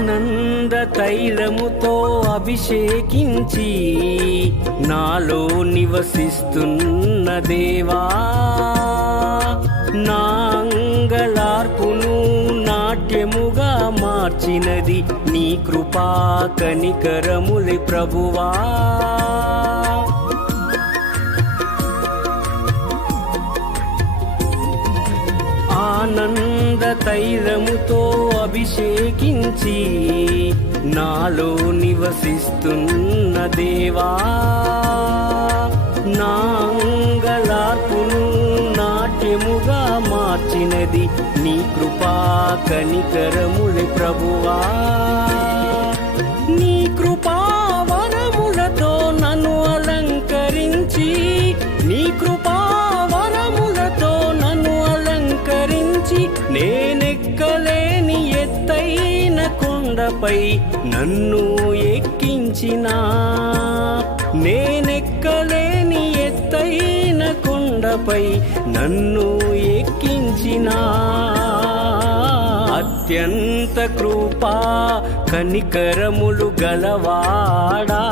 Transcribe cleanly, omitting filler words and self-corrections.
ఆనంద తైలముతో అభిషేకించి నాలో నివసిస్తున్న దేవా, నా అంగలార్పును నాట్యముగా మార్చినది నీ కృపా కనికరములే ప్రభువా. ఆనంద తైలముతో అభిషేకించి నాలో నివసిస్తున్న దేవా, నా అంగలార్పును నాట్యముగా మార్చినది నీ కృపా కనికరములే ప్రభువా. నీ కృపా వరములతో నన్ను అలంకరించి, నీ కృపా వరములతో నన్ను అలంకరించి, నేనెక్కలేని ఎత్తైన కొండపై నన్ను ఎక్కించినా, నేనెక్కలేని ఎత్తైన కొండపై నన్ను ఎక్కించినా. అత్యంత కృపా కనికరములు గలవాడా,